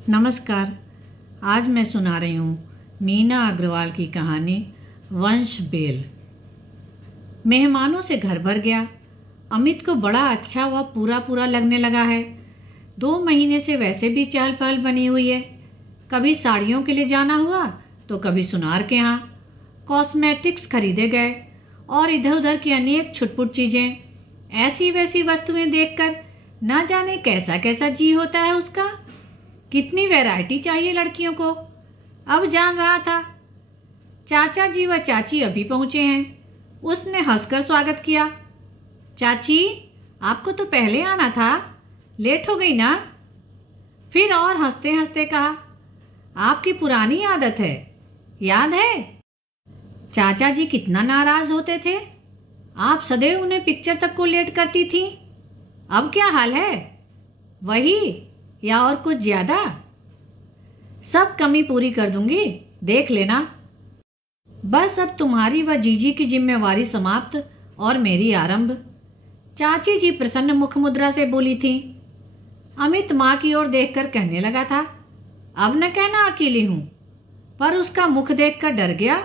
नमस्कार। आज मैं सुना रही हूँ मीना अग्रवाल की कहानी वंश बेल। मेहमानों से घर भर गया। अमित को बड़ा अच्छा व पूरा पूरा लगने लगा है। 2 महीने से वैसे भी चहल पहल बनी हुई है। कभी साड़ियों के लिए जाना हुआ तो कभी सुनार के यहाँ। कॉस्मेटिक्स खरीदे गए और इधर उधर की अनेक छुटपुट चीज़ें, ऐसी वैसी वस्तुएं देखकर न जाने कैसा कैसा जी होता है उसका। कितनी वैरायटी चाहिए लड़कियों को, अब जान रहा था। चाचा जी व चाची अभी पहुंचे हैं। उसने हंसकर स्वागत किया। चाची, आपको तो पहले आना था, लेट हो गई ना। फिर और हंसते हंसते कहा, आपकी पुरानी आदत है, याद है? चाचा जी कितना नाराज होते थे, आप सदैव उन्हें पिक्चर तक को लेट करती थी। अब क्या हाल है? वही या और कुछ ज्यादा? सब कमी पूरी कर दूंगी, देख लेना। बस अब तुम्हारी व जीजी की जिम्मेवारी समाप्त और मेरी आरंभ। चाची जी प्रसन्न मुख मुद्रा से बोली थी। अमित माँ की ओर देखकर कहने लगा था, अब न कहना अकेली हूं, पर उसका मुख देखकर डर गया।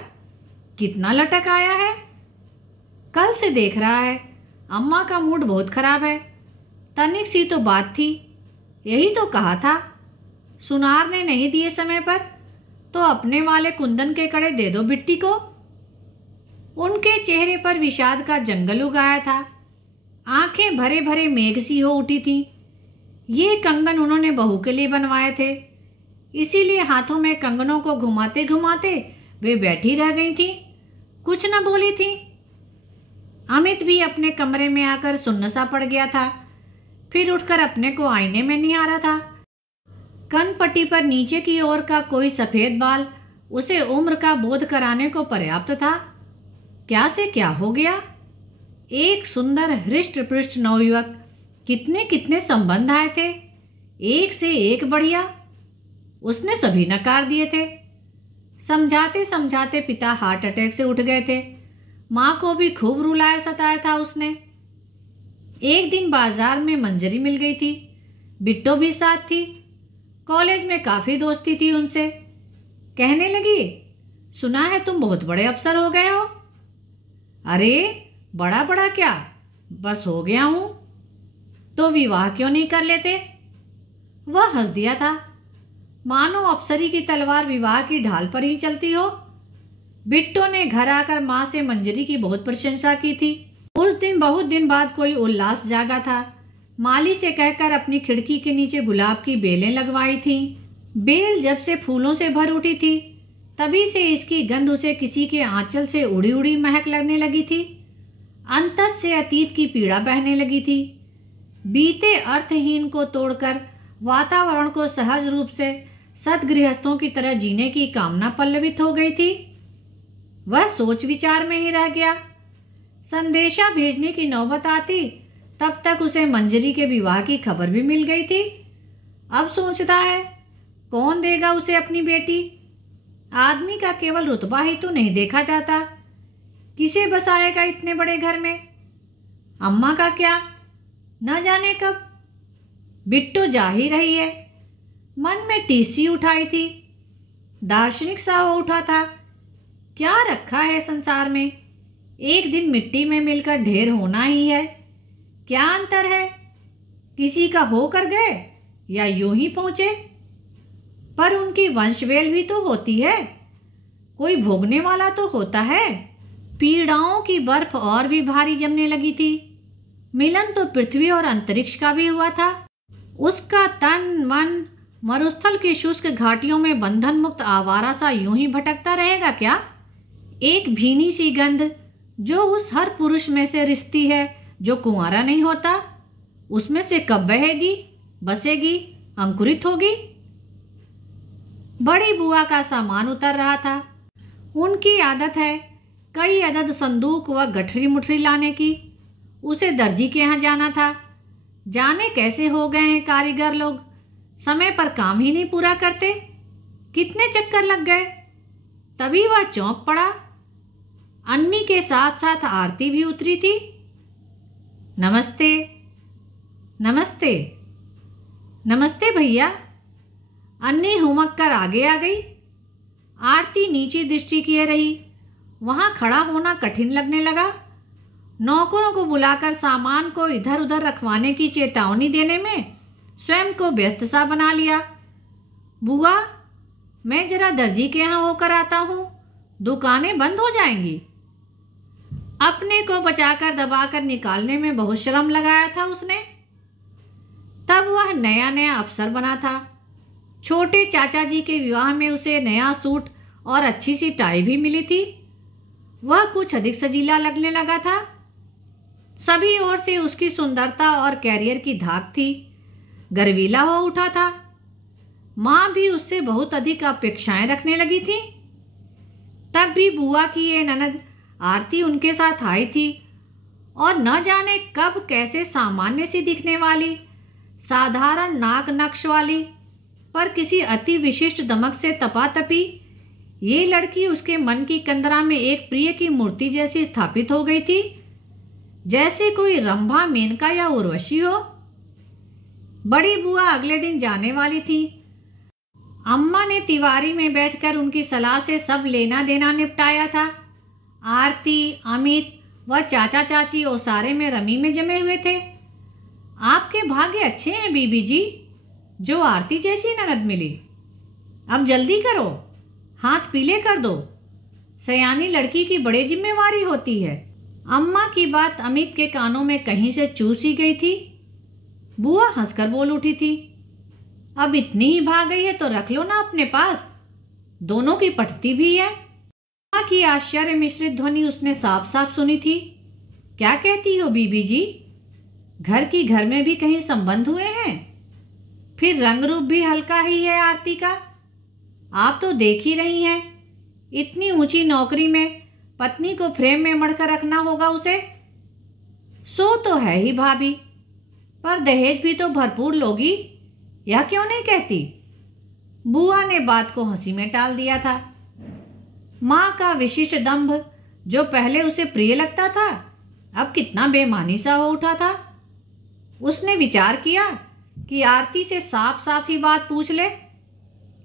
कितना लटक आया है, कल से देख रहा है। अम्मा का मूड बहुत खराब है। तनिक सी तो बात थी, यही तो कहा था, सुनार ने नहीं दिए समय पर तो अपने वाले कुंदन के कड़े दे दो बिट्टी को। उनके चेहरे पर विषाद का जंगल उगाया था। आंखें भरे भरे मेघ सी हो उठी थीं। ये कंगन उन्होंने बहू के लिए बनवाए थे, इसीलिए हाथों में कंगनों को घुमाते घुमाते वे बैठी रह गई थीं, कुछ न बोली थीं। अमित भी अपने कमरे में आकर सुन्न सा पड़ गया था। फिर उठकर अपने को आईने में निहारा था। कनपट्टी पर नीचे की ओर का कोई सफेद बाल उसे उम्र का बोध कराने को पर्याप्त था। क्या से क्या हो गया। एक सुंदर हृष्ट पृष्ठ नवयुवक, कितने कितने संबंध आए थे, एक से एक बढ़िया। उसने सभी नकार दिए थे। समझाते समझाते पिता हार्ट अटैक से उठ गए थे। माँ को भी खूब रुलाया सताया था उसने। एक दिन बाजार में मंजरी मिल गई थी। बिट्टो भी साथ थी। कॉलेज में काफी दोस्ती थी उनसे। कहने लगी, सुना है तुम बहुत बड़े अफसर हो गए हो। अरे बड़ा बड़ा क्या, बस हो गया हूं। तो विवाह क्यों नहीं कर लेते? वह हंस दिया था, मानो अफसरी की तलवार विवाह की ढाल पर ही चलती हो। बिट्टो ने घर आकर माँ से मंजरी की बहुत प्रशंसा की थी। उस दिन बहुत दिन बाद कोई उल्लास जागा था। माली से कहकर अपनी खिड़की के नीचे गुलाब की बेलें लगवाई थीं। बेल जब से फूलों से भर उठी थी, तभी से इसकी गंध उसे किसी के आंचल से उड़ी उड़ी महक लगने लगी थी। अंतस से अतीत की पीड़ा बहने लगी थी। बीते अर्थहीन को तोड़कर वातावरण को सहज रूप से सदगृहस्थों की तरह जीने की कामना पल्लवित हो गई थी। वह सोच विचार में ही रह गया। संदेशा भेजने की नौबत आती, तब तक उसे मंजरी के विवाह की खबर भी मिल गई थी। अब सोचता है, कौन देगा उसे अपनी बेटी? आदमी का केवल रुतबा ही तो नहीं देखा जाता, किसे बसाएगा इतने बड़े घर में? अम्मा का क्या, न जाने कब। बिट्टो जा ही रही है। मन में टीसी उठाई थी। दार्शनिक सा हो उठा था। क्या रखा है संसार में, एक दिन मिट्टी में मिलकर ढेर होना ही है। क्या अंतर है, किसी का होकर गए या यूं ही पहुंचे? पर उनकी वंशवेल भी तो होती है, कोई भोगने वाला तो होता है। पीड़ाओं की बर्फ और भी भारी जमने लगी थी। मिलन तो पृथ्वी और अंतरिक्ष का भी हुआ था। उसका तन मन मरुस्थल की शुष्क घाटियों में बंधन मुक्त आवारा सा यूं ही भटकता रहेगा क्या? एक भीनी सी गंध जो उस हर पुरुष में से रिश्ती है जो कुंवारा नहीं होता, उसमें से कब बहेगी, बसेगी, अंकुरित होगी? बड़ी बुआ का सामान उतर रहा था। उनकी आदत है कई अदद संदूक व गठरी मुठरी लाने की। उसे दर्जी के यहाँ जाना था। जाने कैसे हो गए हैं कारीगर लोग, समय पर काम ही नहीं पूरा करते। कितने चक्कर लग गए, तभी वह चौंक पड़ा। अन्नी के साथ साथ आरती भी उतरी थी। नमस्ते, नमस्ते, नमस्ते भैया। अन्नी हुमक कर आगे आ गई। आरती नीचे दृष्टि किए रही। वहां खड़ा होना कठिन लगने लगा। नौकरों को बुलाकर सामान को इधर उधर रखवाने की चेतावनी देने में स्वयं को व्यस्त सा बना लिया। बुआ, मैं जरा दर्जी के यहाँ होकर आता हूँ, दुकानें बंद हो जाएंगी। अपने को बचाकर दबाकर निकालने में बहुत श्रम लगाया था उसने। तब वह नया नया अफसर बना था। छोटे चाचा जी के विवाह में उसे नया सूट और अच्छी सी टाई भी मिली थी। वह कुछ अधिक सजीला लगने लगा था। सभी ओर से उसकी सुंदरता और कैरियर की धाक थी। गर्वीला हो उठा था। माँ भी उससे बहुत अधिक अपेक्षाएं रखने लगी थी। तब भी बुआ की ये ननद आरती उनके साथ आई थी और न जाने कब कैसे सामान्य सी दिखने वाली, साधारण नाक नक्श वाली, पर किसी अति विशिष्ट दमक से तपातपी ये लड़की उसके मन की कंदरा में एक प्रिय की मूर्ति जैसी स्थापित हो गई थी, जैसे कोई रंभा, मेनका या उर्वशी हो। बड़ी बुआ अगले दिन जाने वाली थी। अम्मा ने तिवारी में बैठकर उनकी सलाह से सब लेना देना निपटाया था। आरती, अमित व चाचा चाची ओसारे में रमी में जमे हुए थे। आपके भाग्य अच्छे हैं बीबी जी, जो आरती जैसी ननद मिली। अब जल्दी करो, हाथ पीले कर दो। सयानी लड़की की बड़ी जिम्मेवारी होती है। अम्मा की बात अमित के कानों में कहीं से चूसी गई थी। बुआ हंसकर बोल उठी थी, अब इतनी ही भाग गई है तो रख लो ना अपने पास, दोनों की पटती भी है। अम्मा की आश्चर्य मिश्रित ध्वनि उसने साफ साफ सुनी थी। क्या कहती हो बीबी जी, घर की घर में भी कहीं संबंध हुए हैं? फिर रंग रूप भी हल्का ही है आरती का। आप तो देख ही रही हैं, इतनी ऊंची नौकरी में पत्नी को फ्रेम में मढ़कर रखना होगा उसे। सो तो है ही भाभी, पर दहेज भी तो भरपूर लोगी, यह क्यों नहीं कहती? बुआ ने बात को हंसी में टाल दिया था। माँ का विशिष्ट दंभ जो पहले उसे प्रिय लगता था, अब कितना बेमानी सा हो उठा था। उसने विचार किया कि आरती से साफ साफ ही बात पूछ ले।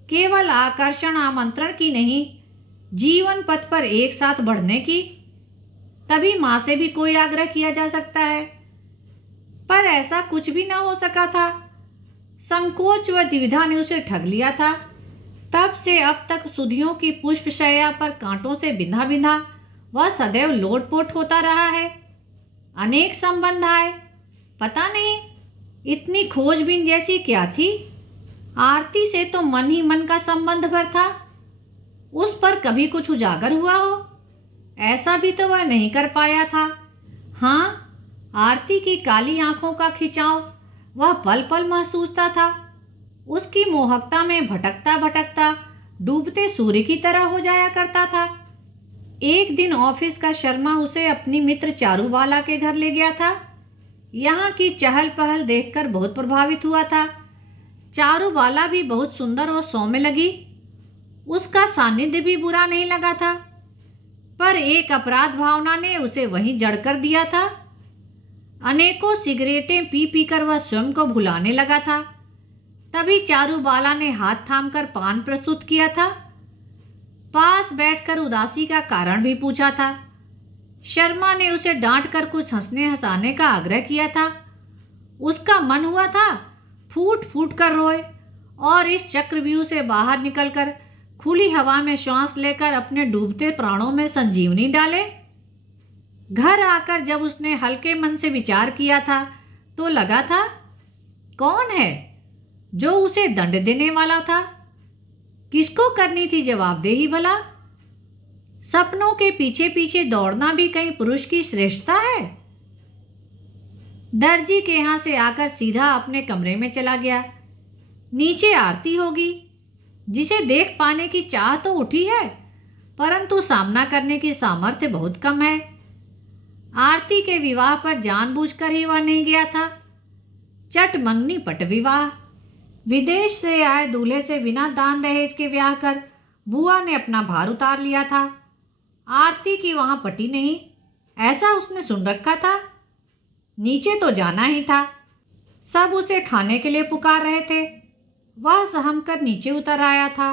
केवल आकर्षण आमंत्रण की नहीं, जीवन पथ पर एक साथ बढ़ने की। तभी माँ से भी कोई आग्रह किया जा सकता है, पर ऐसा कुछ भी न हो सका था। संकोच व द्विधा ने उसे ठग लिया था। तब से अब तक सुधियों की पुष्पशैया पर कांटों से बिंधा बिंधा वह सदैव लोटपोट होता रहा है। अनेक संबंध आए, पता नहीं इतनी खोजबीन जैसी क्या थी। आरती से तो मन ही मन का संबंध भर था। उस पर कभी कुछ उजागर हुआ हो, ऐसा भी तो वह नहीं कर पाया था। हाँ, आरती की काली आंखों का खिंचाव वह पल पल महसूसता था। उसकी मोहकता में भटकता भटकता डूबते सूर्य की तरह हो जाया करता था। एक दिन ऑफिस का शर्मा उसे अपनी मित्र चारूबाला के घर ले गया था। यहाँ की चहल पहल देखकर बहुत प्रभावित हुआ था। चारूबाला भी बहुत सुंदर और सौम्य लगी। उसका सानिध्य भी बुरा नहीं लगा था, पर एक अपराध भावना ने उसे वहीं जड़ कर दिया था। अनेकों सिगरेटें पी पीकर वह स्वयं को भुलाने लगा था। तभी चारूबाला ने हाथ थामकर पान प्रस्तुत किया था। पास बैठकर उदासी का कारण भी पूछा था। शर्मा ने उसे डांटकर कुछ हंसने हंसाने का आग्रह किया था। उसका मन हुआ था फूट फूट कर रोए और इस चक्रव्यूह से बाहर निकलकर खुली हवा में श्वास लेकर अपने डूबते प्राणों में संजीवनी डाले। घर आकर जब उसने हल्के मन से विचार किया था तो लगा था, कौन है जो उसे दंड देने वाला था? किसको करनी थी जवाबदेही भला? सपनों के पीछे पीछे दौड़ना भी कहीं पुरुष की श्रेष्ठता है? दर्जी के यहां से आकर सीधा अपने कमरे में चला गया। नीचे आरती होगी, जिसे देख पाने की चाह तो उठी है, परंतु सामना करने की सामर्थ्य बहुत कम है। आरती के विवाह पर जानबूझकर ही वह नहीं गया था। चट मंगनी पट विवाह। विदेश से आए दूल्हे से बिना दान दहेज के ब्याह कर बुआ ने अपना भार उतार लिया था। आरती की वहां पटी नहीं, ऐसा उसने सुन रखा था। नीचे तो जाना ही था। सब उसे खाने के लिए पुकार रहे थे। वह सहम कर नीचे उतर आया था।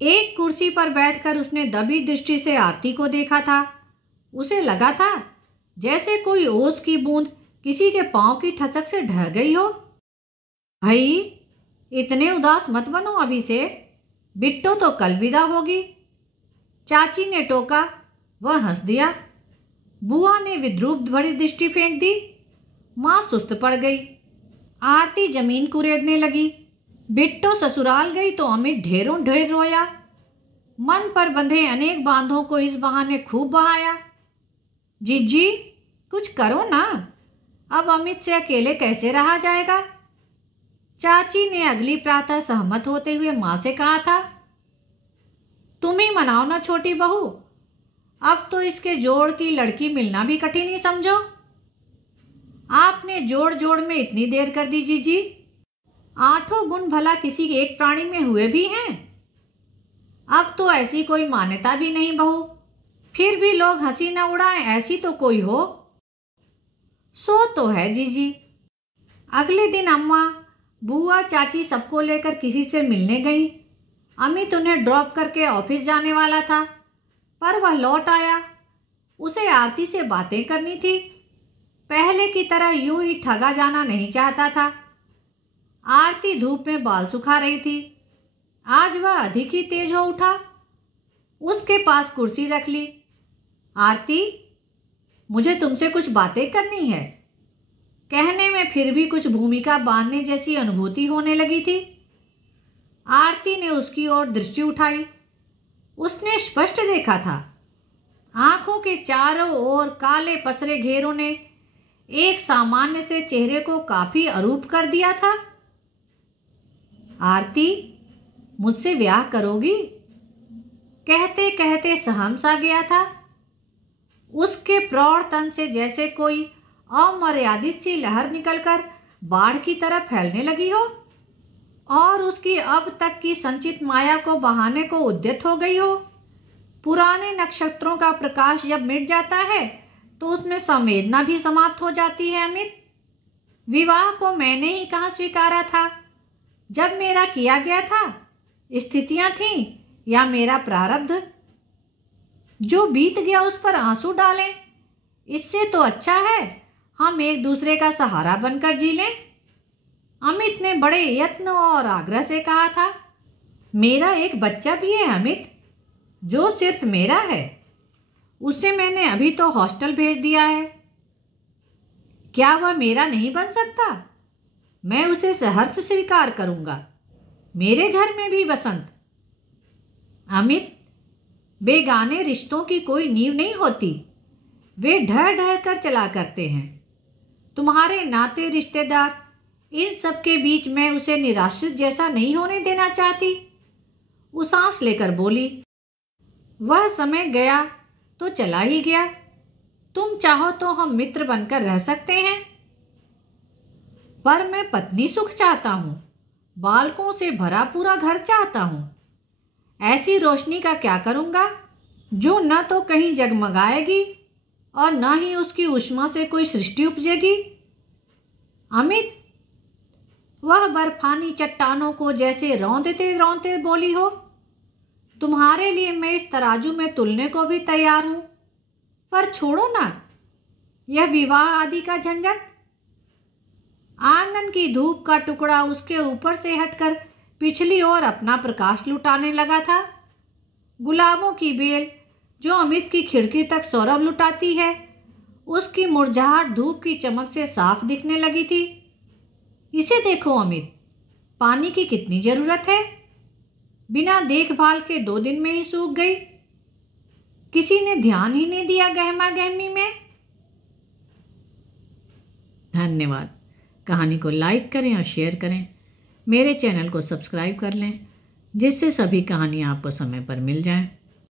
एक कुर्सी पर बैठकर उसने दबी दृष्टि से आरती को देखा था। उसे लगा था जैसे कोई ओस की बूंद किसी के पांव की ठचक से ढह गई हो। भाई, इतने उदास मत बनो अभी से, बिट्टो तो कल विदा होगी, चाची ने टोका। वह हंस दिया। बुआ ने विद्रूप भरी दृष्टि फेंक दी। माँ सुस्त पड़ गई। आरती जमीन कुरेदने लगी। बिट्टो ससुराल गई तो अमित ढेरों ढेर रोया। मन पर बंधे अनेक बांधों को इस बहाने खूब बहाया। जीजी, कुछ करो ना, अब अमित से अकेले कैसे रहा जाएगा। चाची ने अगली प्रातः सहमत होते हुए माँ से कहा था, तुम ही मनाओ ना छोटी बहू, अब तो इसके जोड़ की लड़की मिलना भी कठिन ही समझो। आपने जोड़ जोड़ में इतनी देर कर दी जीजी। 8 गुण भला किसी एक प्राणी में हुए भी हैं। अब तो ऐसी कोई मान्यता भी नहीं बहू, फिर भी लोग हंसी न उड़ाएं ऐसी तो कोई हो। सो तो है जीजी। अगले दिन अम्मा, बुआ, चाची सबको लेकर किसी से मिलने गई। अमित उन्हें ड्रॉप करके ऑफिस जाने वाला था, पर वह लौट आया। उसे आरती से बातें करनी थी। पहले की तरह यूं ही ठगा जाना नहीं चाहता था। आरती धूप में बाल सुखा रही थी। आज वह अधिक ही तेज हो उठा। उसके पास कुर्सी रख ली। आरती, मुझे तुमसे कुछ बातें करनी है। कहने में फिर भी कुछ भूमिका बांधने जैसी अनुभूति होने लगी थी। आरती ने उसकी ओर दृष्टि उठाई। उसने स्पष्ट देखा था, आंखों के चारों ओर काले पसरे घेरों ने एक सामान्य से चेहरे को काफी अरूप कर दिया था। आरती, मुझसे ब्याह करोगी? कहते कहते सहम सा गया था। उसके प्रौढ़ तन से जैसे कोई अमर्यादित सी लहर निकलकर बाढ़ की तरह फैलने लगी हो और उसकी अब तक की संचित माया को बहाने को उद्यत हो गई हो। पुराने नक्षत्रों का प्रकाश जब मिट जाता है तो उसमें संवेदना भी समाप्त हो जाती है। अमित, विवाह को मैंने ही कहाँ स्वीकारा था। जब मेरा किया गया था, स्थितियां थीं या मेरा प्रारब्ध। जो बीत गया उस पर आंसू डालें, इससे तो अच्छा है हम एक दूसरे का सहारा बनकर जी लें। अमित ने बड़े यत्न और आग्रह से कहा था। मेरा एक बच्चा भी है अमित, जो सिर्फ मेरा है। उसे मैंने अभी तो हॉस्टल भेज दिया है। क्या वह मेरा नहीं बन सकता? मैं उसे सहर्ष स्वीकार करूंगा। मेरे घर में भी बसंत। अमित, बेगाने रिश्तों की कोई नींव नहीं होती, वे ढह ढह कर चला करते हैं। तुम्हारे नाते रिश्तेदार, इन सब के बीच मैं उसे निराश्रित जैसा नहीं होने देना चाहती। वो सांस लेकर बोली, वह समय गया तो चला ही गया। तुम चाहो तो हम मित्र बनकर रह सकते हैं, पर मैं पत्नी सुख चाहता हूं, बालकों से भरा पूरा घर चाहता हूं। ऐसी रोशनी का क्या करूंगा जो न तो कहीं जगमगाएगी और न ही उसकी ऊष्मा से कोई सृष्टि उपजेगी। अमित, वह बर्फानी चट्टानों को जैसे रौंदते रौंदते बोली हो, तुम्हारे लिए मैं इस तराजू में तुलने को भी तैयार हूं, पर छोड़ो ना यह विवाह आदि का झंझट। आंगन की धूप का टुकड़ा उसके ऊपर से हटकर पिछली ओर अपना प्रकाश लुटाने लगा था। गुलाबों की बेल जो अमित की खिड़की तक सौरभ लुटाती है, उसकी मुरझाहट धूप की चमक से साफ दिखने लगी थी। इसे देखो अमित, पानी की कितनी जरूरत है। बिना देखभाल के 2 दिन में ही सूख गई। किसी ने ध्यान ही नहीं दिया गहमा गहमी में। धन्यवाद। कहानी को लाइक करें और शेयर करें। मेरे चैनल को सब्सक्राइब कर लें, जिससे सभी कहानियाँ आपको समय पर मिल जाएं।